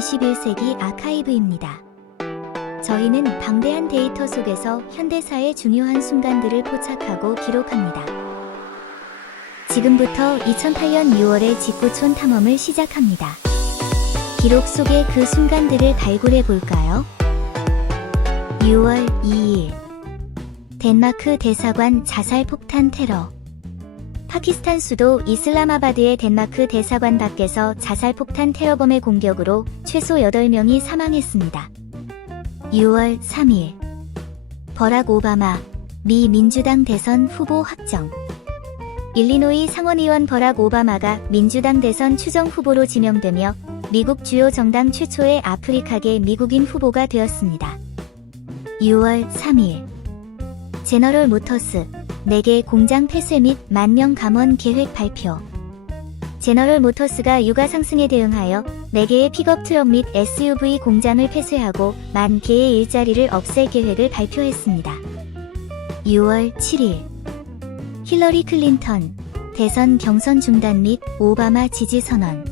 21세기 아카이브입니다. 저희는 방대한 데이터 속에서 현대사의 중요한 순간들을 포착하고 기록합니다. 지금부터 2008년 6월의 직구촌 탐험을 시작합니다. 기록 속의 그 순간들을 발굴해 볼까요? 6월 2일 덴마크 대사관 자살 폭탄 테러 파키스탄 수도 이슬라마바드의 덴마크 대사관 밖에서 자살 폭탄 테러범의 공격으로 최소 8명이 사망했습니다. 6월 3일 버락 오바마 미 민주당 대선 후보 확정 일리노이 상원의원 버락 오바마가 민주당 대선 추정 후보로 지명되며 미국 주요 정당 최초의 아프리카계 미국인 후보가 되었습니다. 6월 3일 제너럴 모터스 4개 공장 폐쇄 및 만명 감원 계획 발표 제너럴 모터스가 유가 상승에 대응하여 4개의 픽업 트럭 및 SUV 공장을 폐쇄하고 만 개의 일자리를 없앨 계획을 발표했습니다. 6월 7일 힐러리 클린턴 대선 경선 중단 및 오바마 지지 선언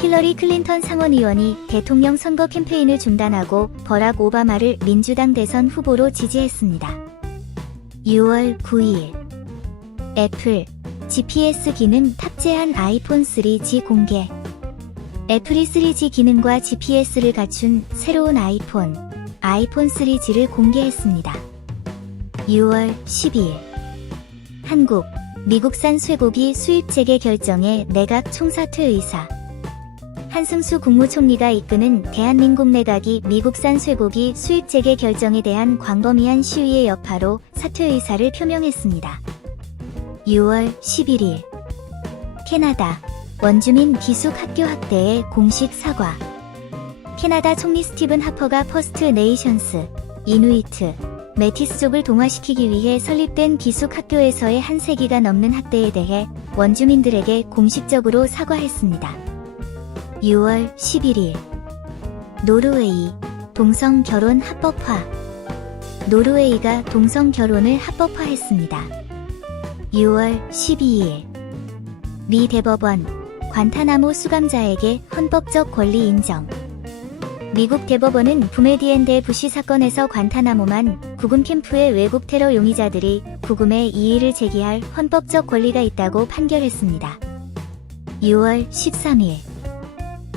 힐러리 클린턴 상원의원이 대통령 선거 캠페인을 중단하고 버락 오바마를 민주당 대선 후보로 지지했습니다. 6월 9일. 애플. GPS 기능 탑재한 아이폰 3G 공개. 애플이 3G 기능과 GPS를 갖춘 새로운 아이폰 아이폰 3G를 공개했습니다. 6월 12일. 한국 미국산 쇠고기 수입 재개 결정에 내각 총사퇴 의사 한승수 국무총리가 이끄는 대한민국 내각이 미국산 쇠고기 수입 재개 결정에 대한 광범위한 시위의 여파로 사퇴 의사를 표명했습니다. 6월 11일 캐나다 원주민 기숙 학교 학대의 공식 사과 캐나다 총리 스티븐 하퍼가 퍼스트 네이션스 이누이트 메티스족을 동화시키기 위해 설립된 기숙 학교에서의 한 세기가 넘는 학대에 대해 원주민들에게 공식적으로 사과했습니다. 6월 11일 노르웨이 동성 결혼 합법화. 노르웨이가 동성 결혼을 합법화했습니다. 6월 12일. 미 대법원 관타나모 수감자에게 헌법적 권리 인정. 미국 대법원은 부메디엔 대 부시 사건에서 관타나모만 구금 캠프의 외국 테러 용의자들이 구금의 이의를 제기할 헌법적 권리가 있다고 판결했습니다. 6월 13일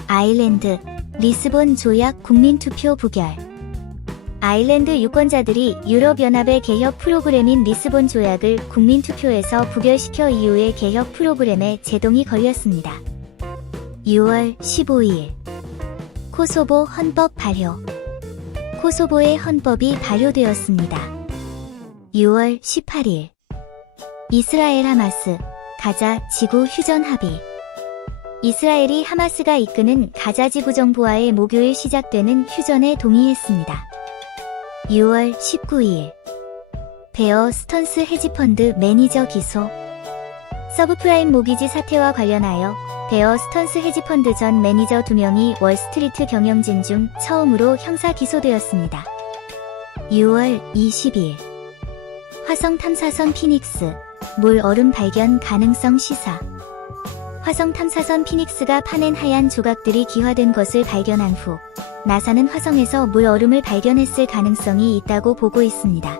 아일랜드 리스본 조약 국민투표 부결. 아일랜드 유권자들이 유럽연합의 개혁 프로그램인 리스본 조약을 국민투표에서 부결시켜 이후의 개혁 프로그램에 제동이 걸렸습니다. 6월 15일. 코소보 헌법 발효. 코소보의 헌법이 발효되었습니다. 6월 18일. 이스라엘 하마스 가자 지구 휴전 합의 이스라엘이 하마스가 이끄는 가자 지구 정부와의 목요일 시작되는 휴전에 동의했습니다. 6월 19일. 베어 스턴스 헤지펀드 매니저 기소. 서브프라임 모기지 사태와 관련하여 베어 스턴스 헤지펀드 전 매니저 2명이 월스트리트 경영진 중 처음으로 형사 기소되었습니다. 6월 20일. 화성 탐사선 피닉스. 물 얼음 발견 가능성 시사 화성 탐사선 피닉스가 파낸 하얀 조각들이 기화된 것을 발견한 후 나사는 화성에서 물 얼음을 발견했을 가능성이 있다고 보고 있습니다.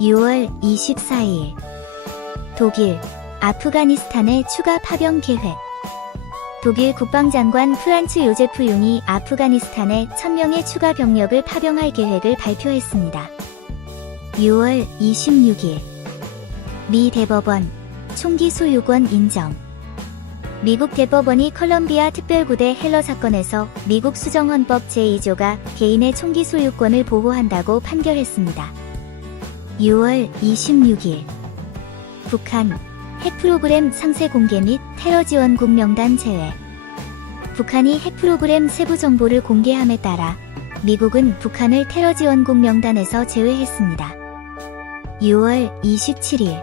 6월 24일 독일 아프가니스탄의 추가 파병 계획 독일 국방장관 프란츠 요제프 융이 아프가니스탄에 1000명의 추가 병력을 파병할 계획을 발표했습니다. 6월 26일 미 대법원 총기 소유권 인정 미국 대법원이 컬럼비아 특별구대 헬러 사건에서 미국 수정헌법 제2조가 개인의 총기 소유권을 보호한다고 판결했습니다. 6월 26일 북한 핵 프로그램 상세 공개 및 테러 지원국 명단 제외 북한이 핵 프로그램 세부 정보를 공개함에 따라 미국은 북한을 테러 지원국 명단에서 제외했습니다. 6월 27일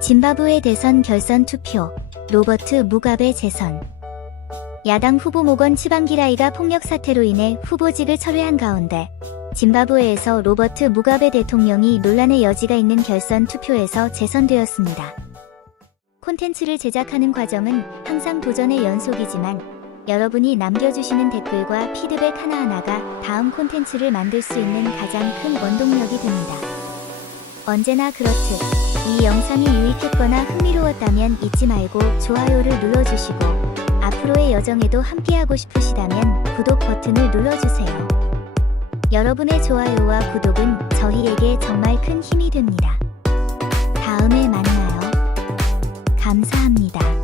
짐바브웨 대선 결선 투표 로버트 무가베 재선 야당 후보 모건 치방기라이가 폭력 사태로 인해 후보직을 철회한 가운데 짐바브웨에서 로버트 무가베 대통령이 논란의 여지가 있는 결선 투표에서 재선되었습니다. 콘텐츠를 제작하는 과정은 항상 도전의 연속이지만 여러분이 남겨주시는 댓글과 피드백 하나하나가 다음 콘텐츠를 만들 수 있는 가장 큰 원동력이 됩니다. 언제나 그렇듯 이 영상이 유익했거나 흥미로웠다면 잊지 말고 좋아요를 눌러주시고 앞으로의 여정에도 함께하고 싶으시다면 구독 버튼을 눌러주세요. 여러분의 좋아요와 구독은 저희에게 정말 큰 힘이 됩니다. 다음에 만나요. 감사합니다.